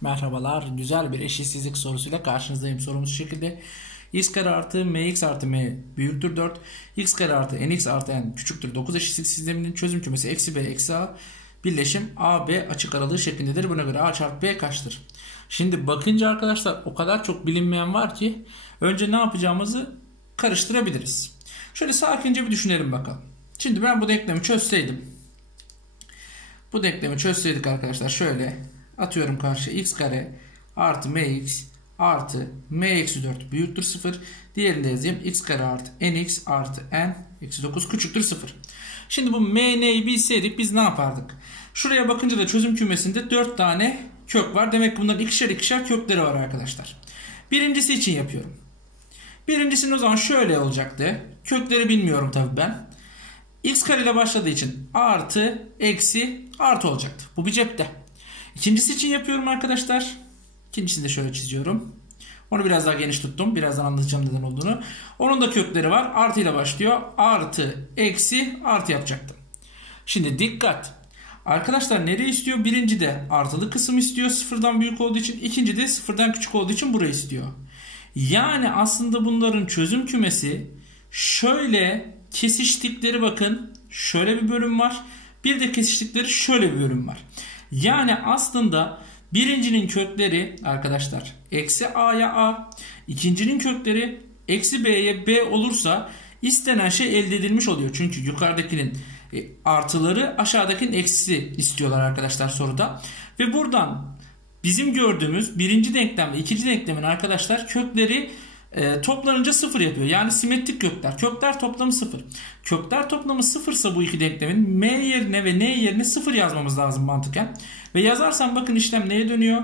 Merhabalar, güzel bir eşitsizlik sorusuyla karşınızdayım. Sorumuz şu şekilde: x kare artı mx artı m büyüktür 4, x kare artı nx artı n küçüktür 9 eşitlik sisteminin çözüm kümesi eksi b eksi a birleşim a b açık aralığı şeklindedir. Buna göre a çarpı b kaçtır? Şimdi bakınca arkadaşlar o kadar çok bilinmeyen var ki önce ne yapacağımızı karıştırabiliriz. Şöyle sakince bir düşünelim bakalım. Şimdi ben bu denklemi çözseydim. Bu denklemi çözseydik arkadaşlar, şöyle atıyorum karşıya: x kare artı mx artı m eksi 4 büyüktür 0. Diğerini de yazayım: x kare artı nx artı n eksi 9 küçüktür 0. Şimdi bu m n'yi bilseydik biz ne yapardık? Şuraya bakınca da çözüm kümesinde 4 tane kök var. Demek ki bunların ikişer ikişer kökleri var arkadaşlar. Birincisi için yapıyorum. Birincisinin o zaman şöyle olacaktı. Kökleri bilmiyorum tabii ben. X kare ile başladığı için artı eksi artı olacaktı. Bu bir cepte. İkincisi için yapıyorum arkadaşlar. İkincisini de şöyle çiziyorum. Onu biraz daha geniş tuttum. Birazdan anlatacağım neden olduğunu. Onun da kökleri var. Artı ile başlıyor. Artı eksi artı yapacaktım. Şimdi dikkat. Arkadaşlar nereye istiyor? Birinci de artılı kısım istiyor, sıfırdan büyük olduğu için. İkinci de sıfırdan küçük olduğu için burayı istiyor. Yani aslında bunların çözüm kümesi şöyle kesiştikleri, bakın şöyle bir bölüm var. Bir de kesiştikleri şöyle bir bölüm var. Yani aslında birincinin kökleri arkadaşlar eksi a'ya a, ikincinin kökleri eksi b'ye b olursa istenen şey elde edilmiş oluyor. Çünkü yukarıdakinin artıları aşağıdakinin eksisi istiyorlar arkadaşlar soruda. Ve buradan bizim gördüğümüz birinci denklem ve ikinci denklemin arkadaşlar kökleri toplanınca 0 yapıyor. Yani simetrik kökler. Kökler toplamı 0. Kökler toplamı 0 ise bu iki denklemin m yerine ve n yerine 0 yazmamız lazım mantıken. Ve yazarsam bakın işlem neye dönüyor?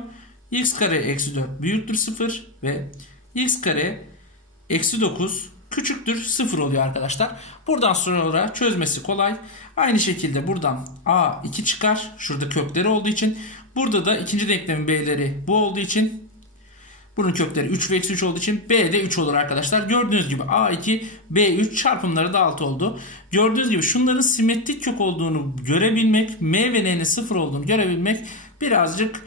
X kare eksi 4 büyüktür 0 ve x kare eksi 9 küçüktür 0 oluyor arkadaşlar. Buradan sonra çözmesi kolay. Aynı şekilde buradan a 2 çıkar. Şurada kökleri olduğu için. Burada da ikinci denklemin b'leri bu olduğu için, bunun kökleri 3 ve eksi 3 olduğu için b de 3 olur arkadaşlar. Gördüğünüz gibi a2 b3 çarpımları da 6 oldu. Gördüğünüz gibi şunların simetrik kök olduğunu görebilmek, m ve n'nin 0 olduğunu görebilmek birazcık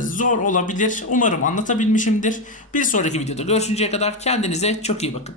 zor olabilir. Umarım anlatabilmişimdir. Bir sonraki videoda görüşünceye kadar kendinize çok iyi bakın.